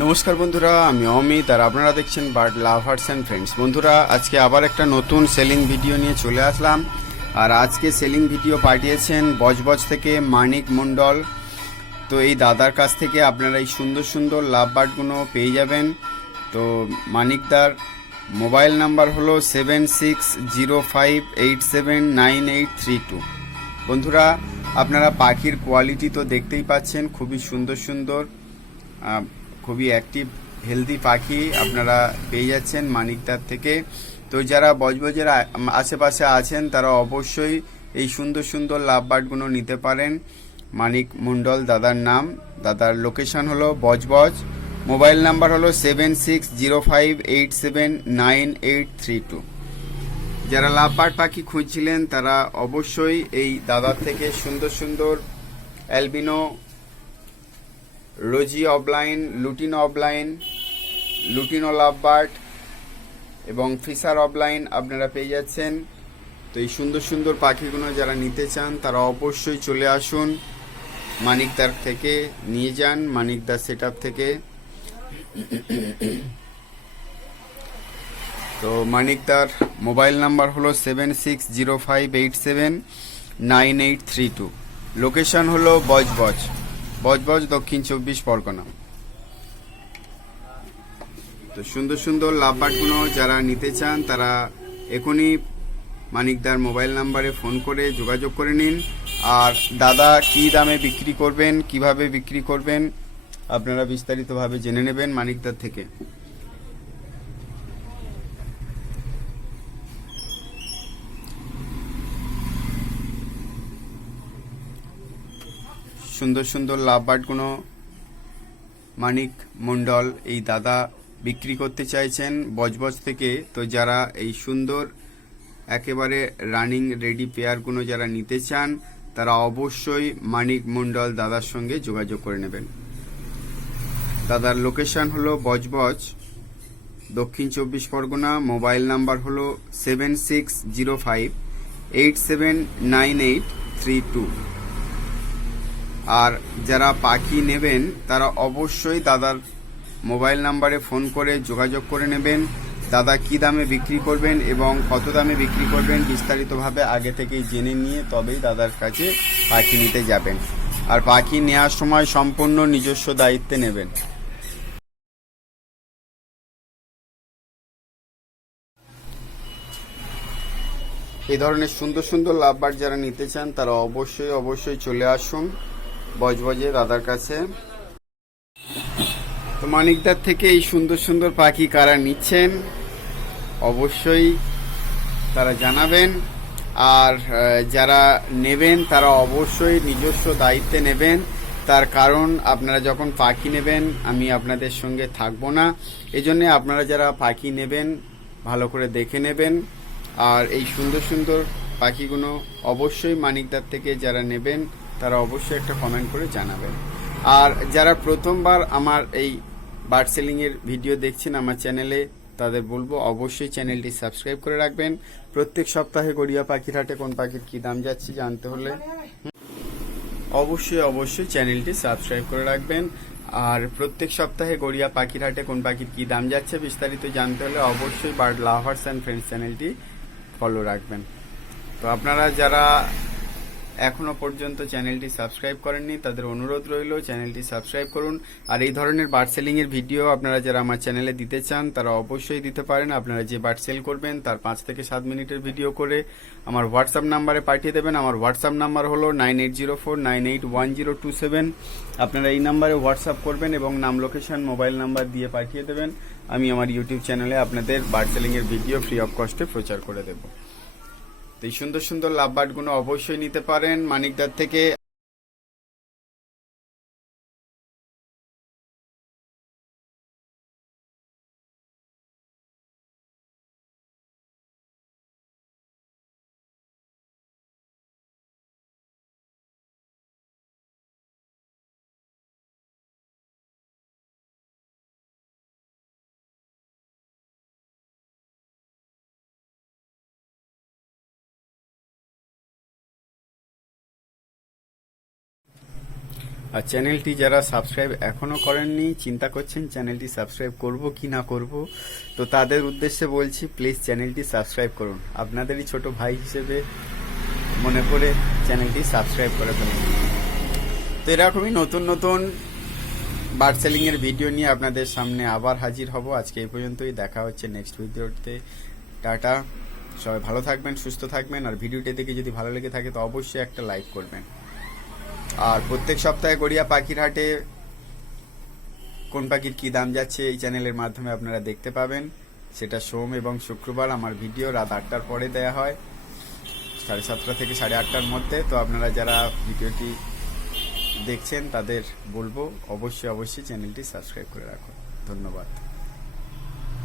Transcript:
নমস্কার বন্ধুরা, আমি অমিত আর আপনারা দেখছেন বার্ড লাভার্স অ্যান্ড ফ্রেন্ডস বন্ধুরা, আজকে আবার একটা নতুন সেলিং ভিডিও নিয়ে চলে আসলাম। আর আজকে সেলিং ভিডিও পাঠিয়েছেন বজবজ থেকে মানিক মণ্ডল। তো এই দাদার কাছ থেকে আপনারা এই সুন্দর সুন্দর লাভ বার্ডগুলো পেয়ে যাবেন। তো মানিকদার মোবাইল নাম্বার হলো seven six zero five eight seven nine eight three two বন্ধুরা, আপনারা পাখির কোয়ালিটি তো দেখতেই পাচ্ছেন, খুবই সুন্দর সুন্দর। খুবই অ্যাক্টিভ হেলদি পাখি আপনারা পেয়ে যাচ্ছেন মানিকদার থেকে। তো যারা বজবজের আশেপাশে আছেন, তারা অবশ্যই এই সুন্দর সুন্দর লাভ বার্ডগুলো নিতে পারেন। মানিক মণ্ডল দাদার নাম। দাদার লোকেশন হলো বজবজ। মোবাইল নাম্বার হলো seven six zero five eight seven nine eight three two যারা লাভবার্ড পাখি খুঁজছিলেন, তারা অবশ্যই এই দাদার থেকে সুন্দর সুন্দর albino rosy opaline lutino opaline lutino lovebird এবং ফিসার অবলাইন আপনারা পেয়ে যাচ্ছেন। তো এই সুন্দর সুন্দর পাখিগুলো যারা নিতে চান, তারা অবশ্যই চলে আসুন। মানিকদার থেকে নিয়ে যান মানিকদার সেট থেকে। তো মানিকদার মোবাইল নাম্বার হলো seven six zero five eight seven nine eight three two. Location হলো বজবজ। বজবজ দক্ষিণ চব্বিশ পরগনা। তো সুন্দর সুন্দর লাভবার্ডগুলো যারা নিতে চান, তারা এখনই মানিকদার মোবাইল নাম্বারে ফোন করে যোগাযোগ করে নিন। আর দাদা, কি দামে বিক্রি করবেন, কীভাবে বিক্রি করবেন, আপনারা বিস্তারিতভাবে জেনে নেবেন মানিকদার থেকে। সুন্দর সুন্দর লাভবার্ডগুলো মানিক মণ্ডল, এই দাদা বিক্রি করতে চাইছেন বজবজ থেকে। তো যারা এই সুন্দর, একেবারে রানিং রেডি পেয়ারগুলো যারা নিতে চান, তারা অবশ্যই মানিক মণ্ডল দাদার সঙ্গে যোগাযোগ করে নেবেন। দাদার লোকেশন হলো বজবজ, দক্ষিণ চব্বিশ পরগনা, মোবাইল নাম্বার হলো seven six zero five eight seven nine eight three two. আর যারা পাখি নেবেন, তারা অবশ্যই দাদার মোবাইল নাম্বারে ফোন করে যোগাযোগ করে নেবেন। দাদা কি দামে বিক্রি করবেন এবং কত দামে বিক্রি করবেন বিস্তারিতভাবে আগে থেকেই জেনে নিয়ে তবেই দাদার কাছে পাখি নিতে যাবেন। আর পাখি নেওয়ার সময় সম্পূর্ণ নিজস্ব দায়িত্বে নেবেন। এই ধরনের সুন্দর সুন্দর লাভবার যারা নিতে চান, তারা অবশ্যই অবশ্যই চলে আসুন। বজবজে দাদার কাছে। তো মানিকদার থেকে এই সুন্দর সুন্দর পাখি কারা নিচ্ছেন, অবশ্যই তারা জানাবেন। আর যারা নেবেন, তারা অবশ্যই নিজস্ব দায়িত্বে নেবেন। তার কারণ, আপনারা যখন পাখি নেবেন, আমি আপনাদের সঙ্গে থাকব না। এই জন্যে আপনারা যারা পাখি নেবেন, ভালো করে দেখে নেবেন। আর এই সুন্দর সুন্দর পাখিগুলো অবশ্যই মানিকদার থেকে যারা নেবেন তারা অবশ্যই একটা কমেন্ট করে জানাবেন আর যারা প্রথমবার আমার এই বার্ড সেলিংয়ের ভিডিও দেখছেন আমার চ্যানেলে তাদের বলব অবশ্যই চ্যানেলটি সাবস্ক্রাইব করে রাখবেন। প্রত্যেক সপ্তাহে গড়িয়া পাখির হাটে কোন পাখির কি দাম যাচ্ছে জানতে হলে অবশ্যই অবশ্যই চ্যানেলটি সাবস্ক্রাইব করে রাখবেন। আর প্রত্যেক সপ্তাহে গড়িয়া পাখির হাটে কোন পাখির কি দাম যাচ্ছে বিস্তারিত জানতে হলে অবশ্যই বার্ড লাভার্স অ্যান্ড ফ্রেন্ডস চ্যানেলটি ফলো রাখবেন। তো আপনারা যারা এখনও পর্যন্ত চ্যানেলটি সাবস্ক্রাইব করেননি, তাদের অনুরোধ রইল চ্যানেলটি সাবস্ক্রাইব করুন। আর এই ধরনের বার্ড সেলিং এর ভিডিও আপনারা যারা আমার চ্যানেলে দিতে চান, তারা অবশ্যই দিতে পারেন। আপনারা যে বার্ড সেল করবেন, তার পাঁচ থেকে সাত মিনিটের ভিডিও করে আমার হোয়াটসঅ্যাপ নাম্বারে পাঠিয়ে দেবেন। আমার হোয়াটসঅ্যাপ নাম্বার হলো nine eight zero four, nine eight one zero two seven. আপনারা এই নাম্বারে হোয়াটসঅ্যাপ করবেন এবং নাম, লোকেশন, মোবাইল নাম্বার দিয়ে পাঠিয়ে দেবেন। আমি আমার ইউটিউব চ্যানেলে আপনাদের বার্ড সেলিং এর ভিডিও ফ্রি অফ কস্টে প্রচার করে দেবো। এই সুন্দর সুন্দর লাভবার্ডগুলো অবশ্যই নিতে পারেন। মানিকদার থেকে আর চ্যানেলটি যারা সাবস্ক্রাইব এখনও করেননি, চিন্তা করছেন চ্যানেলটি সাবস্ক্রাইব করব কি না করব, তো তাদের উদ্দেশ্যে বলছি প্লিজ চ্যানেলটি সাবস্ক্রাইব করুন। আপনাদেরই ছোট ভাই হিসেবে মনে করে চ্যানেলটি সাবস্ক্রাইব করে ফেলুন। তো এরকমই নতুন নতুন বার্ড সেলিং এর ভিডিও নিয়ে আপনাদের সামনে আবার হাজির হব। আজকে এই পর্যন্তই, দেখা হচ্ছে নেক্সট ভিডিওতে। টাটা, সবাই ভালো থাকবেন, সুস্থ থাকবেন, আর ভিডিওটি দেখে যদি ভালো লেগে থাকে, তো অবশ্যই একটা লাইক করবেন। আর প্রত্যেক সপ্তাহে গড়িয়া পাখির হাটে কোন পাখির কি দাম যাচ্ছে এই চ্যানেলের মাধ্যমে আপনারা দেখতে পাবেন। সেটা সোম এবং শুক্রবার আমার ভিডিও রাত আটটার পরে দেয়া হয়। সাড়ে সাতটা থেকে সাড়ে আটটার মধ্যে। তো আপনারা যারা ভিডিওটি দেখছেন তাদের বলব অবশ্যই অবশ্যই চ্যানেলটি সাবস্ক্রাইব করে রাখুন। ধন্যবাদ।